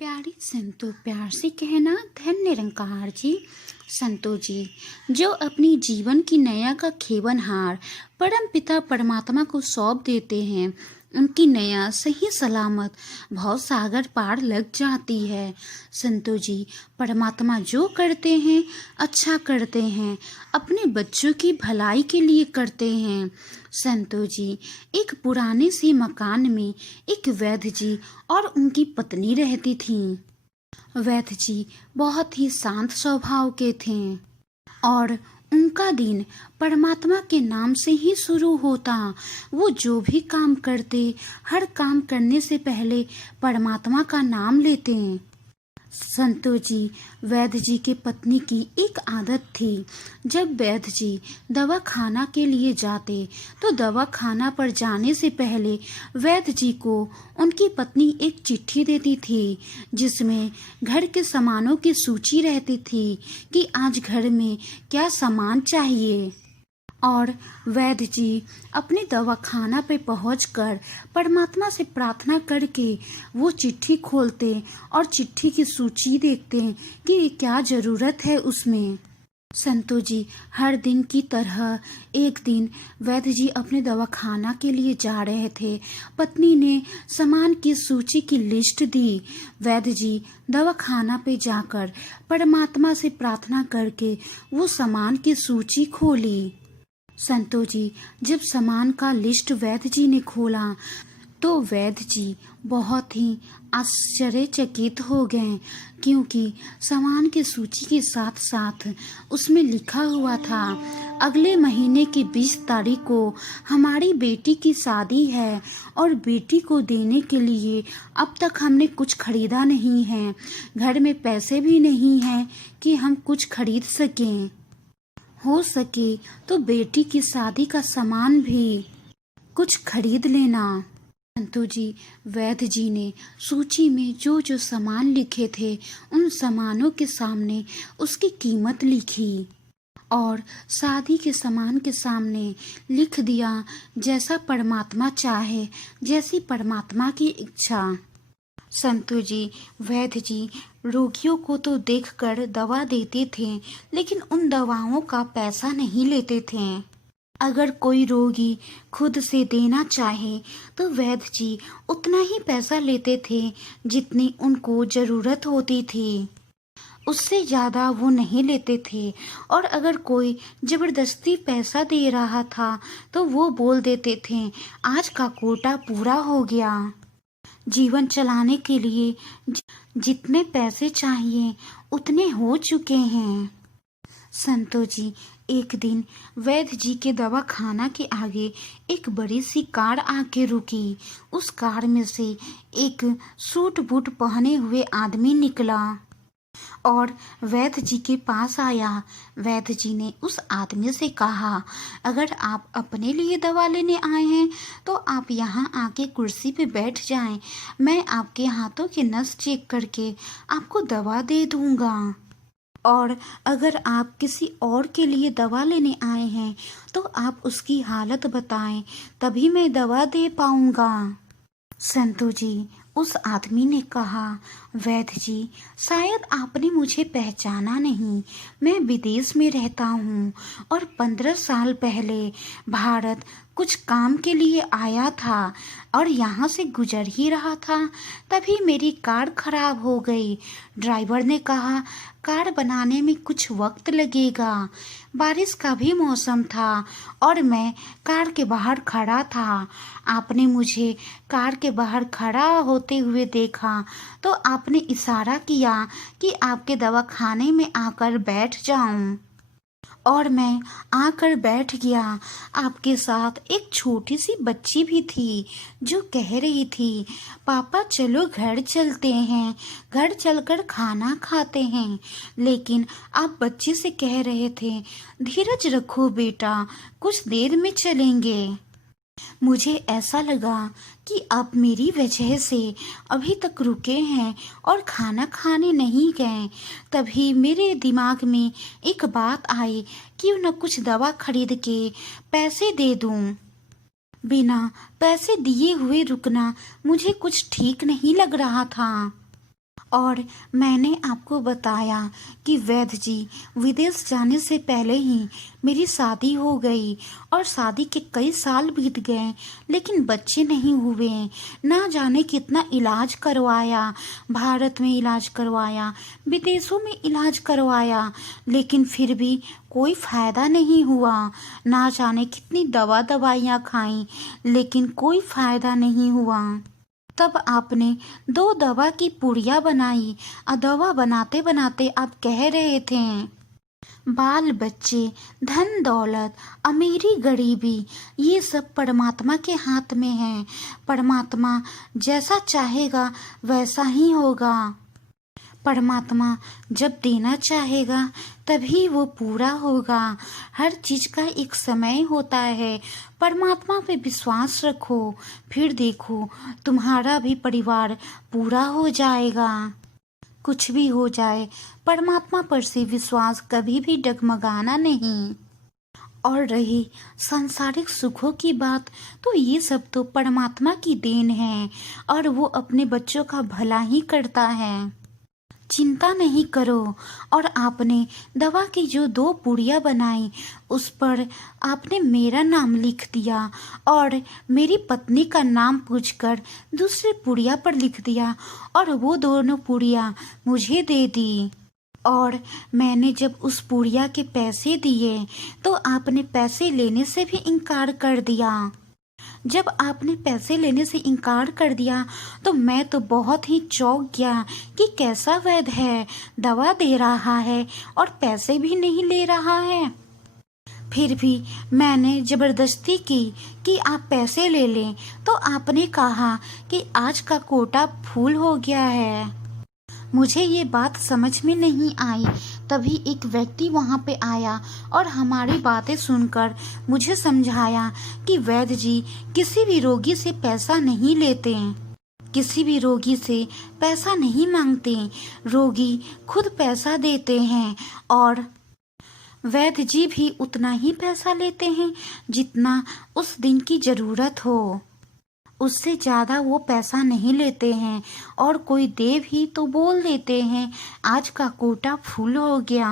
प्यारी संतो, प्यार से कहना धन निरंकार जी। संतो जी जो अपनी जीवन की नैया का खेवनहार परम पिता परमात्मा को सौंप देते हैं, उनकी नैया सही सलामत भव सागर पार लग जाती है। संतो जी परमात्मा जो करते हैं अच्छा करते हैं, अपने बच्चों की भलाई के लिए करते हैं। संतो जी एक पुराने से मकान में एक वैद्य जी और उनकी पत्नी रहती थीं। वैद्य जी बहुत ही शांत स्वभाव के थे और उनका दिन परमात्मा के नाम से ही शुरू होता। वो जो भी काम करते, हर काम करने से पहले परमात्मा का नाम लेते। संतो जी वैद्य जी के पत्नी की एक आदत थी, जब वैद्य जी दवा खाना के लिए जाते तो दवा खाना पर जाने से पहले वैद्य जी को उनकी पत्नी एक चिट्ठी देती थी, जिसमें घर के सामानों की सूची रहती थी कि आज घर में क्या सामान चाहिए। और वैद्य जी अपने दवाखाना पे पहुंचकर परमात्मा से प्रार्थना करके वो चिट्ठी खोलते और चिट्ठी की सूची देखते कि क्या जरूरत है उसमें। संतो जी हर दिन की तरह एक दिन वैद्य जी अपने दवाखाना के लिए जा रहे थे। पत्नी ने सामान की सूची की लिस्ट दी। वैद्य जी दवाखाना पे जाकर परमात्मा से प्रार्थना करके वो सामान की सूची खोली। संतो जी जब सामान का लिस्ट वैद्य जी ने खोला तो वैद्य जी बहुत ही आश्चर्यचकित हो गए, क्योंकि सामान की सूची के साथ साथ उसमें लिखा हुआ था, अगले महीने की 20 तारीख को हमारी बेटी की शादी है और बेटी को देने के लिए अब तक हमने कुछ खरीदा नहीं है। घर में पैसे भी नहीं हैं कि हम कुछ खरीद सकें। हो सके तो बेटी की शादी का सामान भी कुछ खरीद लेना। संतो जी वैद्य जी ने सूची में जो जो सामान लिखे थे उन सामानों के सामने उसकी कीमत लिखी और शादी के सामान के सामने लिख दिया, जैसा परमात्मा चाहे, जैसी परमात्मा की इच्छा। संतो जी वैद्य जी रोगियों को तो देखकर दवा देते थे, लेकिन उन दवाओं का पैसा नहीं लेते थे। अगर कोई रोगी खुद से देना चाहे तो वैद्य जी उतना ही पैसा लेते थे जितनी उनको जरूरत होती थी, उससे ज्यादा वो नहीं लेते थे। और अगर कोई जबरदस्ती पैसा दे रहा था तो वो बोल देते थे, आज का कोटा पूरा हो गया। जीवन चलाने के लिए जितने पैसे चाहिए उतने हो चुके हैं। संतो जी एक दिन वैद्य जी के दवाखाना के आगे एक बड़ी सी कार आके रुकी। उस कार में से एक सूट बूट पहने हुए आदमी निकला और वैद्य जी के पास आया। वैद्य जी ने उस आदमी से कहा, अगर आप अपने लिए दवा लेने आए हैं तो आप यहाँ आके कुर्सी पे बैठ जाएं, मैं आपके हाथों की नस चेक करके आपको दवा दे दूंगा। और अगर आप किसी और के लिए दवा लेने आए हैं तो आप उसकी हालत बताएं, तभी मैं दवा दे पाऊंगा। संतो जी उस आदमी ने कहा, वैद्य जी शायद आपने मुझे पहचाना नहीं, मैं विदेश में रहता हूँ और 15 साल पहले भारत कुछ काम के लिए आया था और यहाँ से गुजर ही रहा था, तभी मेरी कार खराब हो गई। ड्राइवर ने कहा कार बनाने में कुछ वक्त लगेगा। बारिश का भी मौसम था और मैं कार के बाहर खड़ा था। आपने मुझे कार के बाहर खड़ा होते हुए देखा तो आपने इशारा किया कि आपके दवाखाने में आकर बैठ जाऊं और मैं आकर बैठ गया। आपके साथ एक छोटी सी बच्ची भी थी जो कह रही थी, पापा चलो घर चलते हैं, घर चलकर खाना खाते हैं। लेकिन आप बच्ची से कह रहे थे, धीरज रखो बेटा, कुछ देर में चलेंगे। मुझे ऐसा लगा कि आप मेरी वजह से अभी तक रुके हैं और खाना खाने नहीं गए। तभी मेरे दिमाग में एक बात आई, क्यों न कुछ दवा खरीद के पैसे दे दूं। बिना पैसे दिए हुए रुकना मुझे कुछ ठीक नहीं लग रहा था। और मैंने आपको बताया कि वैद्य जी, विदेश जाने से पहले ही मेरी शादी हो गई और शादी के कई साल बीत गए, लेकिन बच्चे नहीं हुए। ना जाने कितना इलाज करवाया, भारत में इलाज करवाया, विदेशों में इलाज करवाया, लेकिन फिर भी कोई फायदा नहीं हुआ। ना जाने कितनी दवाइयाँ खाई, लेकिन कोई फायदा नहीं हुआ। तब आपने 2 दवा की पुड़िया बनाई और दवा बनाते बनाते आप कह रहे थे, बाल बच्चे, धन दौलत, अमीरी गरीबी, ये सब परमात्मा के हाथ में है। परमात्मा जैसा चाहेगा वैसा ही होगा। परमात्मा जब देना चाहेगा तभी वो पूरा होगा। हर चीज का एक समय होता है। परमात्मा पे विश्वास रखो, फिर देखो तुम्हारा भी परिवार पूरा हो जाएगा। कुछ भी हो जाए, परमात्मा पर से विश्वास कभी भी डगमगाना नहीं। और रही सांसारिक सुखों की बात, तो ये सब तो परमात्मा की देन है और वो अपने बच्चों का भला ही करता है। चिंता नहीं करो। और आपने दवा की जो 2 पुड़िया बनाई, उस पर आपने मेरा नाम लिख दिया और मेरी पत्नी का नाम पूछकर दूसरी पुड़िया पर लिख दिया और वो दोनों पुड़िया मुझे दे दी। और मैंने जब उस पुड़िया के पैसे दिए तो आपने पैसे लेने से भी इनकार कर दिया। जब आपने पैसे लेने से इनकार कर दिया तो मैं तो बहुत ही चौंक गया कि कैसा वैद्य है, दवा दे रहा है और पैसे भी नहीं ले रहा है। फिर भी मैंने जबरदस्ती की कि आप पैसे ले लें, तो आपने कहा कि आज का कोटा फुल हो गया है। मुझे ये बात समझ में नहीं आई। तभी एक व्यक्ति वहाँ पे आया और हमारी बातें सुनकर मुझे समझाया कि वैद्य जी किसी भी रोगी से पैसा नहीं लेते, किसी भी रोगी से पैसा नहीं मांगते, रोगी खुद पैसा देते हैं और वैद्य जी भी उतना ही पैसा लेते हैं जितना उस दिन की ज़रूरत हो। उससे ज़्यादा वो पैसा नहीं लेते हैं और कोई दे भी तो बोल देते हैं आज का कोटा फुल हो गया।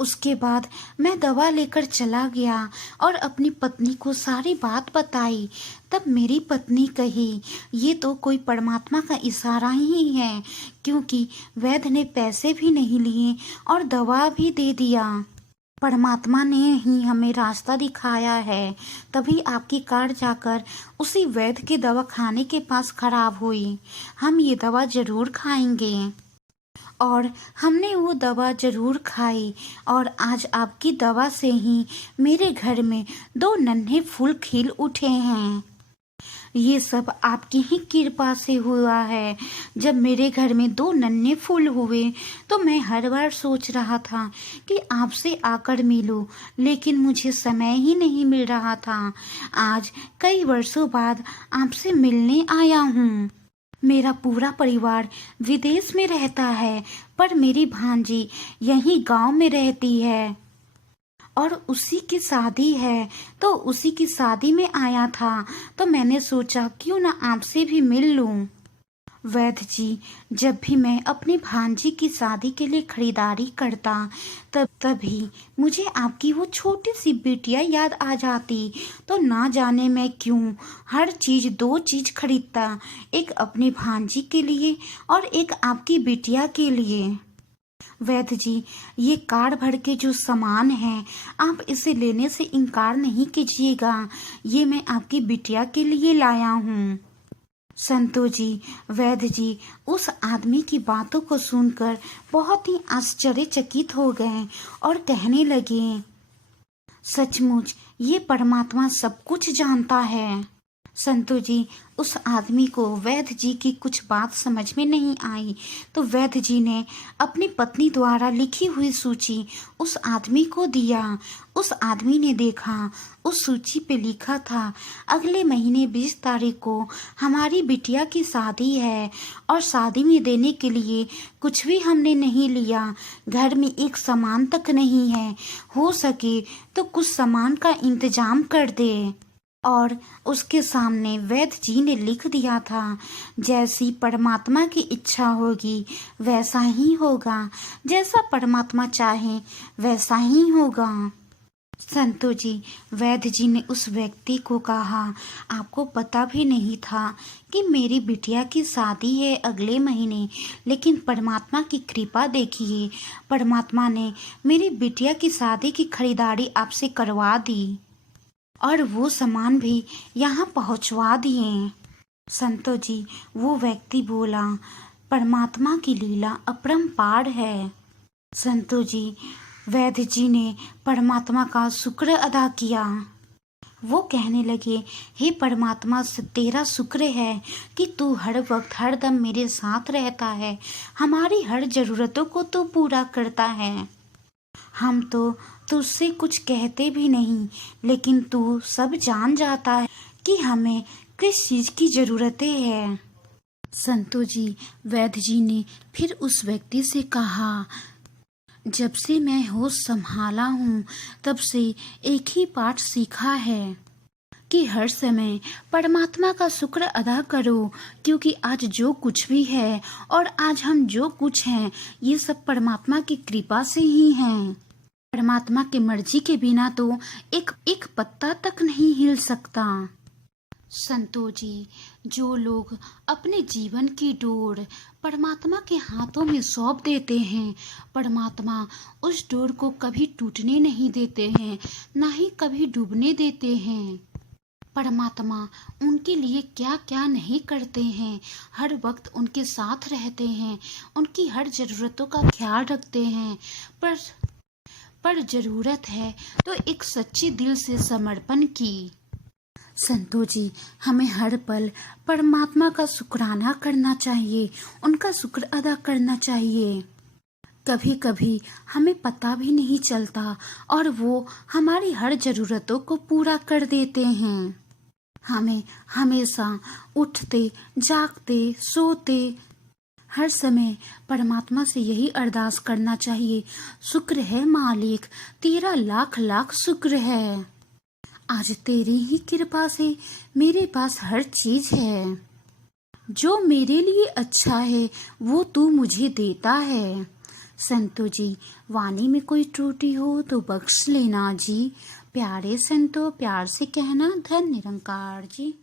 उसके बाद मैं दवा लेकर चला गया और अपनी पत्नी को सारी बात बताई। तब मेरी पत्नी कही, ये तो कोई परमात्मा का इशारा ही है, क्योंकि वैद्य ने पैसे भी नहीं लिए और दवा भी दे दिया। परमात्मा ने ही हमें रास्ता दिखाया है। तभी आपकी कार जाकर उसी वैद्य के दवा खाने के पास खराब हुई। हम ये दवा जरूर खाएंगे। और हमने वो दवा जरूर खाई और आज आपकी दवा से ही मेरे घर में 2 नन्हे फूल खिल उठे हैं। ये सब आपकी ही कृपा से हुआ है। जब मेरे घर में 2 नन्हे फूल हुए तो मैं हर बार सोच रहा था कि आपसे आकर मिलूं, लेकिन मुझे समय ही नहीं मिल रहा था। आज कई वर्षों बाद आपसे मिलने आया हूँ। मेरा पूरा परिवार विदेश में रहता है, पर मेरी भांजी यहीं गांव में रहती है और उसी की शादी है, तो उसी की शादी में आया था, तो मैंने सोचा क्यों ना आपसे भी मिल लूं। वैद्य जी, जब भी मैं अपनी भांजी की शादी के लिए खरीदारी करता तभी मुझे आपकी वो छोटी सी बिटिया याद आ जाती। तो ना जाने मैं क्यों हर चीज 2 चीज खरीदता, एक अपनी भांजी के लिए और एक आपकी बिटिया के लिए। वैद्य जी, ये कार्ड भर के जो सामान है आप इसे लेने से इनकार नहीं कीजिएगा। ये मैं आपकी बिटिया के लिए लाया हूँ। संतो जी, वैद्य जी उस आदमी की बातों को सुनकर बहुत ही आश्चर्यचकित हो गए और कहने लगे, सचमुच ये परमात्मा सब कुछ जानता है। संतो जी, उस आदमी को वैद्य जी की कुछ बात समझ में नहीं आई, तो वैद्य जी ने अपनी पत्नी द्वारा लिखी हुई सूची उस आदमी को दिया। उस आदमी ने देखा, उस सूची पे लिखा था, अगले महीने 20 तारीख को हमारी बिटिया की शादी है और शादी में देने के लिए कुछ भी हमने नहीं लिया, घर में एक सामान तक नहीं है, हो सके तो कुछ सामान का इंतजाम कर दे। और उसके सामने वैद्य जी ने लिख दिया था, जैसी परमात्मा की इच्छा होगी वैसा ही होगा, जैसा परमात्मा चाहे वैसा ही होगा। संतो जी, वैद्य जी ने उस व्यक्ति को कहा, आपको पता भी नहीं था कि मेरी बिटिया की शादी है अगले महीने, लेकिन परमात्मा की कृपा देखिए, परमात्मा ने मेरी बिटिया की शादी की खरीदारी आपसे करवा दी और वो सामान भी यहाँ पहुँचवा दिए। संतो जी, वो व्यक्ति बोला, परमात्मा की लीला अपरंपार है। संतो जी, वैद्य जी ने परमात्मा का शुक्र अदा किया। वो कहने लगे, हे परमात्मा, तेरा शुक्र है कि तू हर वक्त हर दम मेरे साथ रहता है, हमारी हर ज़रूरतों को तू पूरा करता है। हम तो तुझसे कुछ कहते भी नहीं, लेकिन तू सब जान जाता है कि हमें किस चीज़ की ज़रूरतें हैं। संतो जी, वैद्य जी ने फिर उस व्यक्ति से कहा, जब से मैं होश संभाला हूँ तब से एक ही पाठ सीखा है कि हर समय परमात्मा का शुक्र अदा करो, क्योंकि आज जो कुछ भी है और आज हम जो कुछ हैं ये सब परमात्मा की कृपा से ही हैं। परमात्मा की मर्जी के बिना तो एक एक पत्ता तक नहीं हिल सकता। संतो जी, जो लोग अपने जीवन की डोर परमात्मा के हाथों में सौंप देते हैं, परमात्मा उस डोर को कभी टूटने नहीं देते हैं, ना ही कभी डूबने देते हैं। परमात्मा उनके लिए क्या क्या नहीं करते हैं, हर वक्त उनके साथ रहते हैं, उनकी हर ज़रूरतों का ख्याल रखते हैं। पर ज़रूरत है तो एक सच्चे दिल से समर्पण की। संतो जी, हमें हर पल परमात्मा का शुक्राना करना चाहिए, उनका शुक्र अदा करना चाहिए। कभी कभी हमें पता भी नहीं चलता और वो हमारी हर ज़रूरतों को पूरा कर देते हैं। हमें हमेशा उठते जागते सोते हर समय परमात्मा से यही अरदास करना चाहिए, शुक्र है मालिक, तेरा लाख लाख शुक्र है, आज तेरी ही कृपा से मेरे पास हर चीज़ है, जो मेरे लिए अच्छा है वो तू मुझे देता है। संतो जी, वाणी में कोई त्रुटि हो तो बख्श लेना जी। प्यारे संतो, प्यार से कहना, धन निरंकार जी।